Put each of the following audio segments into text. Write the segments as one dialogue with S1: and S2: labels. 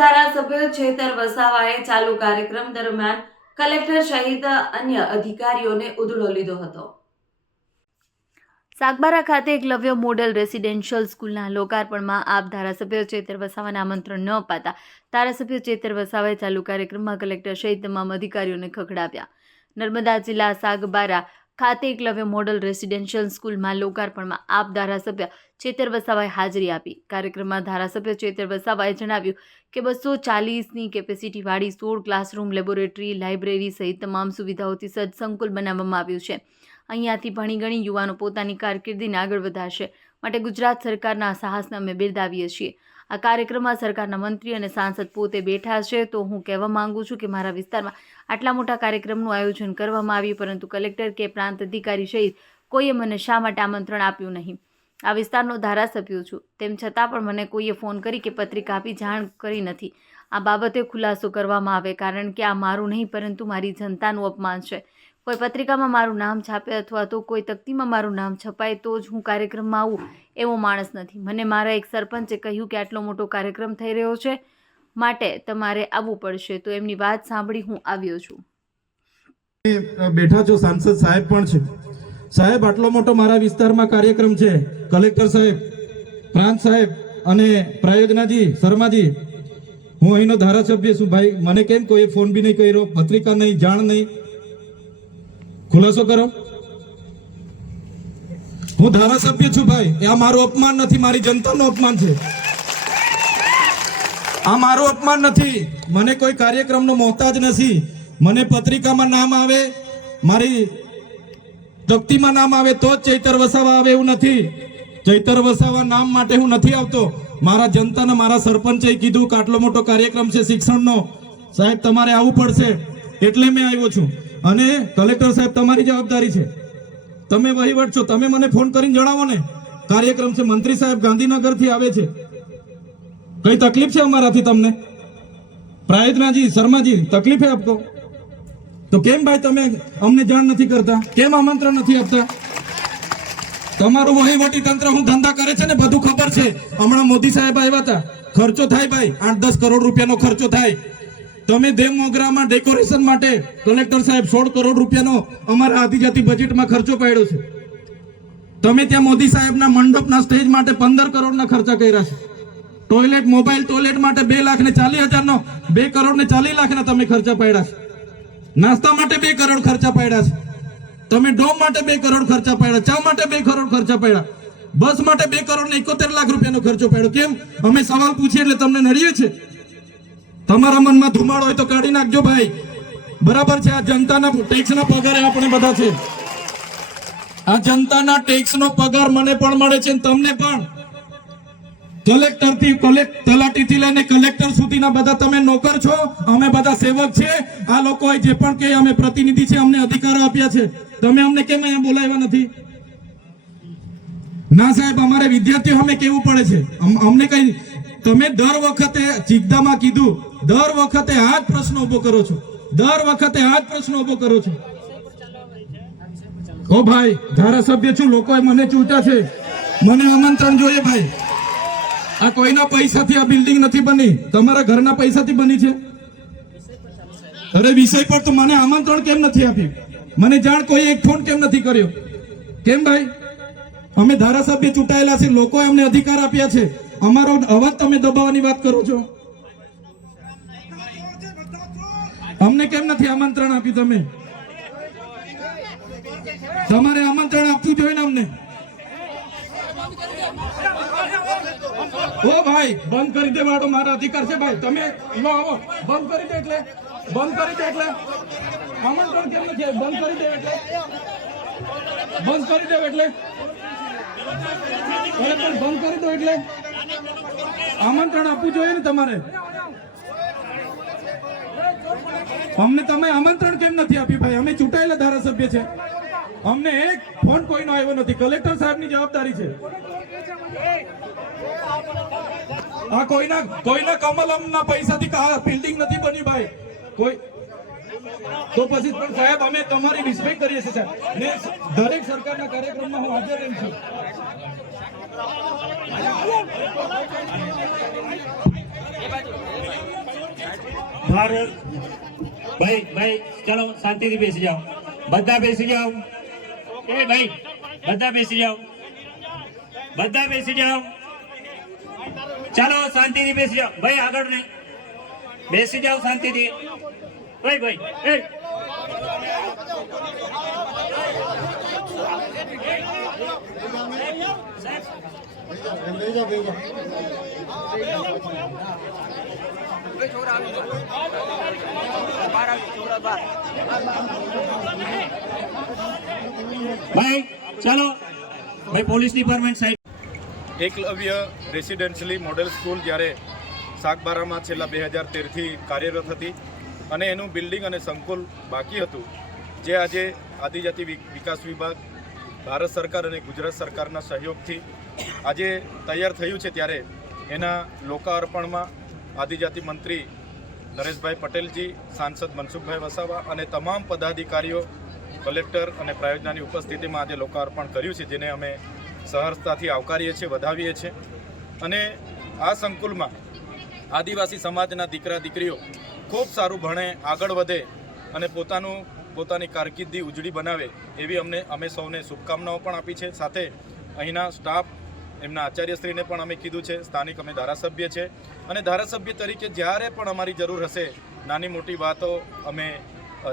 S1: ધારાસભ્ય છેતર વસાવાએ ચાલુ કાર્યક્રમ દરમિયાન કલેક્ટર સહિત અન્ય અધિકારીઓને ઉધડો લીધો હતો. સાગબારા ખાતે એકલવ્ય મોડલ રેસિડેન્શિયલ સ્કૂલના લોકાર્પણમાં આપ ધારાસભ્ય ચેતર વસાવાને આમંત્રણ ન અપાતા ધારાસભ્ય ચેતર વસાવાએ ચાલુ કાર્યક્રમમાં કલેક્ટર સહિત તમામ અધિકારીઓને ખખડાવ્યા. નર્મદા જિલ્લા સાગબારા ખાતે એકલવ્ય મોડલ રેસિડેન્શિયલ સ્કૂલમાં લોકાર્પણમાં આપ ધારાસભ્ય ચેતર વસાવાએ હાજરી આપી. કાર્યક્રમમાં ધારાસભ્ય ચેતર વસાવાએ જણાવ્યું કે બસો ચાલીસની કેપેસિટીવાળી સોળ ક્લાસરૂમ લેબોરેટરી લાઇબ્રેરી સહિત તમામ સુવિધાઓથી સજ્જ સંકુલ બનાવવામાં આવ્યું છે. અહીંયાથી ભણી ગણી યુવાનો પોતાની કારકિર્દીને આગળ વધારશે. માટે ગુજરાત સરકારના સાહસને અમે બિરદાવીએ છીએ. આ કાર્યક્રમમાં સરકારના મંત્રી અને સાંસદ પોતે બેઠા છે, તો હું કહેવા માંગુ છું કે મારા વિસ્તારમાં આટલા મોટા કાર્યક્રમનું આયોજન કરવામાં આવ્યું, પરંતુ કલેક્ટર કે પ્રાંત અધિકારી સહિત કોઈએ મને શા માટે આમંત્રણ આપ્યું નહીં? આ વિસ્તારનો ધારાસભ્ય છું. તેમ છતાં પણ મને કોઈએ ફોન કરી કે પત્રિકા આપી જાણ કરી નથી. આ બાબતે ખુલાસો કરવામાં આવે કારણ કે આ મારું નહીં, પરંતુ મારી જનતાનું અપમાન છે. કોઈ પત્રિકામાં મારું નામ છાપે અથવા તો કોઈ તકતીમાં મારું નામ છપાય તો જ હું કાર્યક્રમમાં આવું એવો માણસ નથી. મને મારા એક સરપંચે કહ્યું કે આટલો મોટો કાર્યક્રમ થઈ રહ્યો છે, માટે તમારે આવવું પડશે. તો એમની વાત સાંભળી હું આવ્યો છું.
S2: બેઠા છો, સાંસદ સાહેબ પણ છે. સાહેબ, આટલો મોટો મારા વિસ્તારમાં કાર્યક્રમ છે. કલેક્ટર સાહેબ, પ્રાંત સાહેબ અને પ્રાયોજનાજી, શર્માજી, હું અહીંનો ધારાસભ્ય છું. ભાઈ, મને કેમ કોઈ ફોન બી નહીં કર્યો? પત્રિકા નહીં, જાણ નહીં. ખુલાસો કરો. હું ધારાસભ્ય છું ભાઈ. આ મારું અપમાન નથી, મારી જનતાનું અપમાન છે. આ મારું અપમાન નથી. મને કોઈ કાર્યક્રમનો મોહતાજ નથી. મને પત્રિકામાં નામ આવે, મારી તકતીમાં નામ આવે તો જ ચૈતર વસાવા આવે એવું નથી. ચૈતર વસાવા નામ માટે હું નથી આવતો. મારા જનતાને મારા સરપંચે કીધું કે આટલો મોટો કાર્યક્રમ છે શિક્ષણનો. સાહેબ, તમારે આવવું પડશે. એટલે મેં આવ્યો છું. અને કલેક્ટર સાહેબ, તમારી જવાબદારી છે. તમે વહીવટ છો, તમે મને ફોન કરીને જણાવો ને. કાર્યક્રમ છે, મંત્રી સાહેબ ગાંધીનગરથી આવે છે. કઈ તકલીફ છે અમારાથી તમને? પ્રાયતનાજી શર્માજી, તકલીફ આપતો તો કેમ ભાઈ તમે અમને જાણ નથી કરતા? કેમ આમંત્રણ નથી આપતા? તમારું વહીવટી તંત્ર હું ધંધા કરે છે ને, બધું ખબર છે. હમણાં મોદી સાહેબ આવ્યા હતા. ખર્ચો થાય ભાઈ, આઠ દસ કરોડ રૂપિયાનો ખર્ચો થાય. તમે દેવમોગરામાં ડેકોરેશન માટે કલેક્ટર સાહેબ સોળ કરોડ રૂપિયાનો અમારા આદિજાતિ બજેટમાં ખર્ચો પાડ્યો છે. તમે ત્યાં મોદી સાહેબના મંડપના સ્ટેજ માટે પંદર કરોડના ખર્ચા કર્યા છે. ટોયલેટ, મોબાઈલ ટોયલેટ માટે બે લાખ ને ચાલીસ હજારનો, બે કરોડ ને ચાલીસ લાખના તમે ખર્ચા પાડ્યા છે. નાસ્તા માટે બે કરોડ ખર્ચા પાડ્યા છે. તમે ડોમ માટે બે કરોડ ખર્ચા પાડ્યા, ચા માટે બે કરોડ ખર્ચા પાડ્યા. બસ માટે બે કરોડ ને એકોતેર લાખ રૂપિયાનો ખર્ચો પાડ્યો. કેમ? અમે સવાલ પૂછીએ એટલે તમને નડીએ છે તમારા મનમાં ધુમાડો હોય તો કાઢી નાખજો ભાઈ. બરાબર છે, આ જનતાના ટેક્સના પગારે આપણે બધા છે. આ જનતાના ટેક્સનો પગાર મને પણ મળે છે તમને પણ. કલેક્ટરથી કલેક્ટ તલાટી થી લઈને કલેક્ટર સુધીના બધા તમે નોકર છો, અમે બધા સેવક છે. આ લોકો જે પણ કે અમે પ્રતિનિધિ છે, અમને અધિકારો આપ્યા છે. તમે અમને કેમ અહીંયા બોલાવ્યા નથી? ના સાહેબ, અમારે વિદ્યાર્થીઓ, અમે કેવું પડે છે? અમ- અમને કઈ તમે દર વખતે ચિગદામાં કીધું, દર વખતે આ જ પ્રશ્ન ઊભો કરો છો. દર વખતે આ જ પ્રશ્ન ઊભો કરો છો. ઓ ભાઈ, ધારાસભ્ય છું, લોકોએ મને ચૂંટ્યા છે. મને આમંત્રણ જોઈએ ભાઈ. આ કોઈના પૈસાથી આ બિલ્ડિંગ નથી બની? તમારા ઘરના પૈસાથી બની છે? અરે, વિષય પર તો મને આમંત્રણ કેમ નથી આપ્યું? મને જાણ કોઈ એક ફોન કેમ નથી કર્યો? કેમ ભાઈ? અમે ધારાસભ્ય ચૂંટાયેલા છે, લોકોએ અમને અધિકાર આપ્યા છે. અમારો અવાજ તમે દબાવવાની વાત કરો છો? અમને કેમ નથી આમંત્રણ આપ્યું તમે? તમારે આમંત્રણ આપવું જોઈએ ને અમને? ઓ ભાઈ, બંધ કરી દેવાડો મારા અધિકાર છે ભાઈ. તમે લો આવો. બંધ કરી દે એટલે. બંધ કરી દે એટલે. આમંત્રણ કેમ નથી બંધ કરી દે એટલે. બંધ કરી દે એટલે. બંધ કરી દો એટલે. આમંત્રણ આપવું જોઈએ ને તમારે? અમને તમે આમંત્રણ કેમ નથી આપ્યું ભાઈ? અમે ચૂંટાયેલા ધારાસભ્ય છે. અમને એક ફોન કોઈનો આવ્યો નથી. કલેક્ટર સાહેબની જવાબદારી છે. આ કોઈના કોઈના કમલમના પૈસાથી આ બિલ્ડિંગ નથી બની ભાઈ? કોઈ તો પછી પણ સાહેબ, અમે તમારી રિસ્પેક્ટ કરીએ છીએ, સાહેબ. દરેક સરકારના કાર્યક્રમમાં હું હાજર રહી છું.
S3: ભારત, ભાઈ ભાઈ, ચલો, શાંતિથી બેસી જાઓ. બધા બેસી જાઓ. એ ભાઈ, બધા બેસી જાઓ. બધા બેસી જાઓ. ચાલો, શાંતિથી બેસી જાઓ. ભાઈ, આગળ નહીં. બેસી જાઓ શાંતિથી. ભાઈ ભાઈ, એ. ભાઈ, ચાલો. ભાઈ, પોલીસ ડિપાર્ટમેન્ટ સાહેબ.
S2: એકલવ્ય રેસિડેન્શિયલી મોડેલ સ્કૂલ જ્યારે સાગબારામાં છેલ્લા બે હજાર તેરથી કાર્યરત હતી અને એનું બિલ્ડિંગ અને સંકુલ બાકી હતું, જે આજે આદિજાતિ વિકાસ વિભાગ ભારત સરકાર અને ગુજરાત સરકારના સહયોગથી આજે તૈયાર થયું છે ત્યારે એના લોકાર્પણમાં આદિજાતિ મંત્રી નરેશભાઈ પટેલજી, સાંસદ મનસુખભાઈ વસાવા અને તમામ પદાધિકારીઓ, કલેક્ટર અને પ્રાયોજનાની ઉપસ્થિતિમાં આજે લોકાર્પણ કર્યું છે, જેને અમે સહર્ષતાથી આવકારીએ છીએ, વધાવીએ છીએ. અને આ સંકુલમાં આદિવાસી સમાજના દીકરા દીકરીઓ ખૂબ સારું ભણે આગળ વધે અને પોતાનું પોતાની કારકિર્દી ઉજળી બનાવે એવી અમને અમે સૌને શુભકામનાઓ પણ આપી છે. સાથે અહીંના સ્ટાફ એમના આચાર્યશ્રીને પણ અમે કીધું છે. સ્થાનિક અમે ધારાસભ્ય છે. અને ધારાસભ્ય તરીકે જ્યારે પણ અમારી જરૂર હશે, નાની મોટી વાતો અમે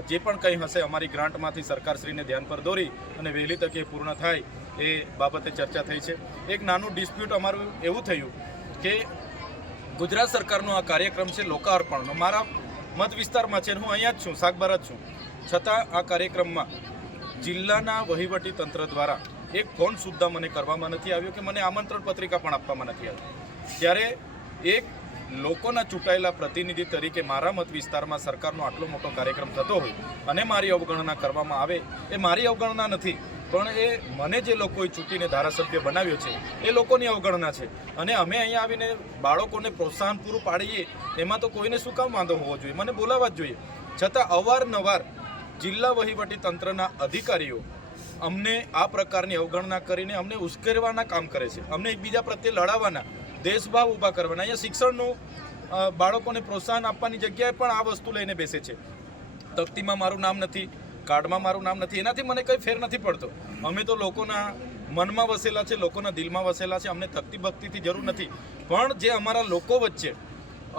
S2: જે પણ કંઈ હશે અમારી ગ્રાન્ટમાંથી સરકારશ્રીને ધ્યાન પર દોરી અને વહેલી તકે પૂર્ણ થાય એ બાબતે ચર્ચા થઈ છે. એક નાનું ડિસ્પ્યુટ અમારું એવું થયું કે ગુજરાત સરકારનો આ કાર્યક્રમ છે લોકાર્પણનો મારા મત વિસ્તારમાં છે હું અહીંયા જ છું, સાગબારા જ છું. છતાં આ કાર્યક્રમમાં જિલ્લાના વહીવટી તંત્ર દ્વારા એક ફોન સુદ્ધા મને કરવામાં નથી આવ્યો કે મને આમંત્રણ પત્રિકા પણ આપવામાં નથી આવી. ત્યારે એક લોકોના ચૂંટાયેલા પ્રતિનિધિ તરીકે મારા મત વિસ્તારમાં સરકારનો આટલો મોટો કાર્યક્રમ થતો હોય અને મારી અવગણના કરવામાં આવે, એ મારી અવગણના નથી. પણ એ મને જે લોકોએ ચૂંટીને ધારાસભ્ય બનાવ્યો છે, એ લોકોની અવગણના છે. અને અમે અહીંયા આવીને બાળકોને પ્રોત્સાહન પૂરું પાડીએ, એમાં તો કોઈને શું કામ વાંધો હોવો જોઈએ? મને બોલાવવા જ જોઈએ. છતાં અવારનવાર જિલ્લા વહીવટી તંત્રના અધિકારીઓ અમને આ પ્રકારની અવગણના કરીને અમને ઉશ્કેરવાના કામ કરે છે. અમને એકબીજા પ્રત્યે લડાવવાના, દેશભાવ ઊભા કરવાના. અહીંયા શિક્ષણનું બાળકોને પ્રોત્સાહન આપવાની જગ્યાએ પણ આ વસ્તુ લઈને બેસે છે. તકતીમાં મારું નામ નથી. કાર્ડમાં મારું નામ નથી, એનાથી મને કંઈ ફેર નથી પડતો. અમે તો લોકોના મનમાં વસેલા છે, લોકોના દિલમાં વસેલા છે, અમને તકતી ભક્તિથી જરૂર નથી. પણ જે અમારા લોકો વચ્ચે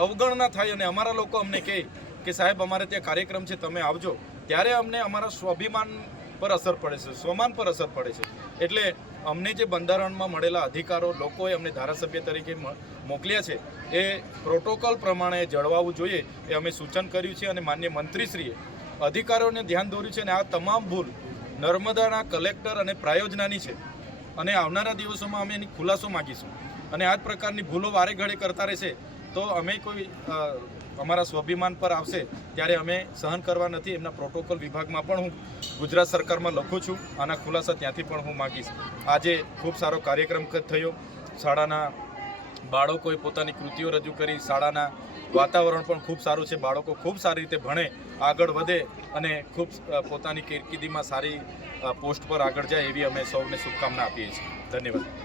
S2: અવગણના થાય અને અમારા લોકો અમને કહે કે સાહેબ, અમારે ત્યાં કાર્યક્રમ છે, તમે આવજો, ત્યારે અમને અમારા સ્વાભિમાન પર અસર પડે છે, સ્વમાન પર અસર પડે છે. એટલે અમને જે બંધારણમાં મળેલા અધિકારો લોકોએ અમને ધારાસભ્ય તરીકે મોકલ્યા છે, એ પ્રોટોકોલ પ્રમાણે જળવાવું જોઈએ, એ અમે સૂચન કર્યું છે અને માન્ય મંત્રીશ્રીએ અધિકારીઓને ધ્યાન દોર્યું છે અને આ તમામ ભૂલ નર્મદાના કલેક્ટર અને પ્રાયોજનાની છે. અને આવનારા દિવસોમાં અમે એની ખુલાસો માગીશું. અને આ જ પ્રકારની ભૂલો વારે ઘડે કરતા રહેશે, તો અમે કોઈ અમારા સ્વાભિમાન પર આવશે, ત્યારે અમે સહન કરવા નથી. એમના પ્રોટોકોલ વિભાગમાં પણ હું ગુજરાત સરકારમાં લખું છું. આના ખુલાસા ત્યાંથી પણ હું માગીશ. આજે ખૂબ સારો કાર્યક્રમ થયો. શાળાના બાળકોએ પોતાની કૃતિઓ રજૂ કરી. શાળાના વાતાવરણ પણ ખૂબ સારું છે. બાળકો ખૂબ સારી રીતે ભણે, આગળ વધે અને ખૂબ પોતાની કારકિર્દીમાં સારી પોસ્ટ પર આગળ જાય એવી અમે સૌને શુભકામના આપીએ છીએ. ધન્યવાદ.